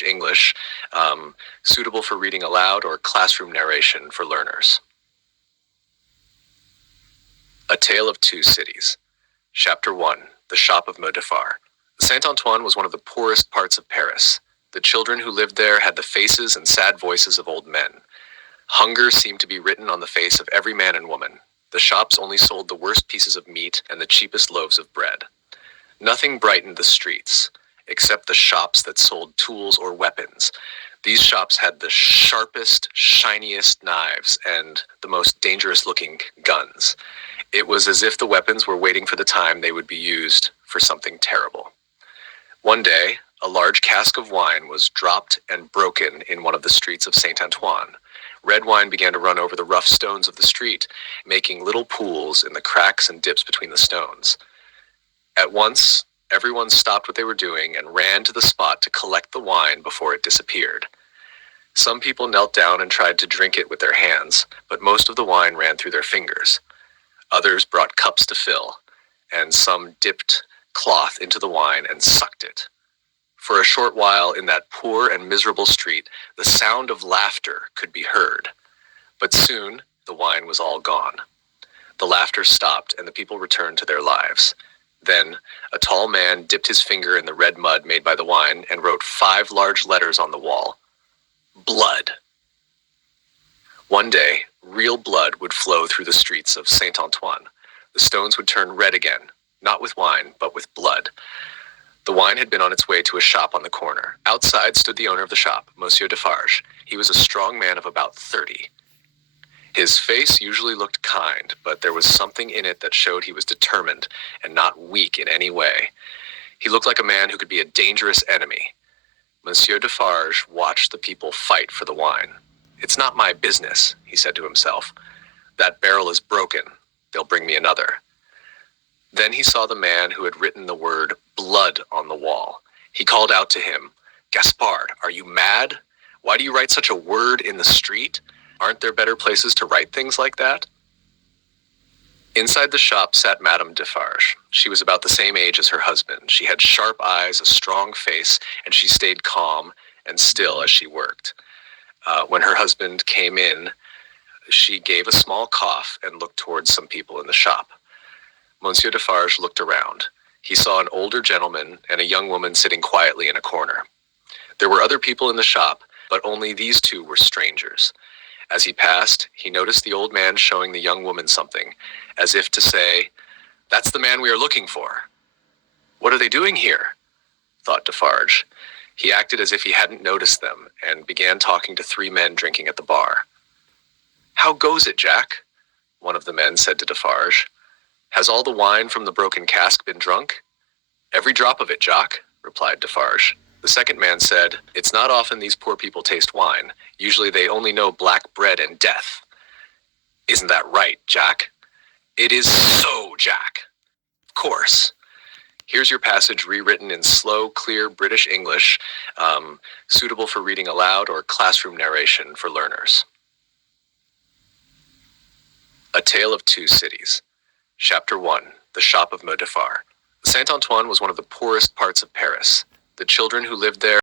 English, suitable for reading aloud or classroom narration for learners. A Tale of Two Cities. Chapter 1. The Shop of Modafar. Saint-Antoine was one of the poorest parts of Paris. The children who lived there had the faces and sad voices of old men. Hunger seemed to be written on the face of every man and woman. The shops only sold the worst pieces of meat and the cheapest loaves of bread. Nothing brightened the streets, except the shops that sold tools or weapons. These shops had the sharpest, shiniest knives and the most dangerous-looking guns. It was as if the weapons were waiting for the time they would be used for something terrible. One day, a large cask of wine was dropped and broken in one of the streets of Saint-Antoine. Red wine began to run over the rough stones of the street, making little pools in the cracks and dips between the stones. At once, everyone stopped what they were doing and ran to the spot to collect the wine before it disappeared. Some people knelt down and tried to drink it with their hands, but most of the wine ran through their fingers. Others brought cups to fill, and some dipped cloth into the wine and sucked it. For a short while in that poor and miserable street, the sound of laughter could be heard. But soon, the wine was all gone. The laughter stopped, and the people returned to their lives. Then, a tall man dipped his finger in the red mud made by the wine and wrote 5 large letters on the wall. Blood. One day, real blood would flow through the streets of Saint-Antoine. The stones would turn red again, not with wine, but with blood. The wine had been on its way to a shop on the corner. Outside stood the owner of the shop, Monsieur Defarge. He was a strong man of about 30. His face usually looked kind, but there was something in it that showed he was determined and not weak in any way. He looked like a man who could be a dangerous enemy. Monsieur Defarge watched the people fight for the wine. "It's not my business," he said to himself. "That barrel is broken. They'll bring me another." Then he saw the man who had written the word blood on the wall. He called out to him, "Gaspard, are you mad? Why do you write such a word in the street? Aren't there better places to write things like that?" Inside the shop sat Madame Defarge. She was about the same age as her husband. She had sharp eyes, a strong face, and she stayed calm and still as she worked. When her husband came in, she gave a small cough and looked towards some people in the shop. Monsieur Defarge looked around. He saw an older gentleman and a young woman sitting quietly in a corner. There were other people in the shop, but only these two were strangers. As he passed, he noticed the old man showing the young woman something, as if to say, "That's the man we are looking for." "What are they doing here?" thought Defarge. He acted as if he hadn't noticed them and began talking to 3 men drinking at the bar. "How goes it, Jack?" one of the men said to Defarge. "Has all the wine from the broken cask been drunk?" "Every drop of it, Jacques," replied Defarge. The second man said, "It's not often these poor people taste wine. Usually they only know black bread and death." "Isn't that right, Jack?" "It is so, Jack." "Of course." Here's your passage rewritten in slow, clear British English, suitable for reading aloud or classroom narration for learners. A Tale of Two Cities. Chapter 1. The Shop of Modafar. Saint-Antoine was one of the poorest parts of Paris. The children who lived there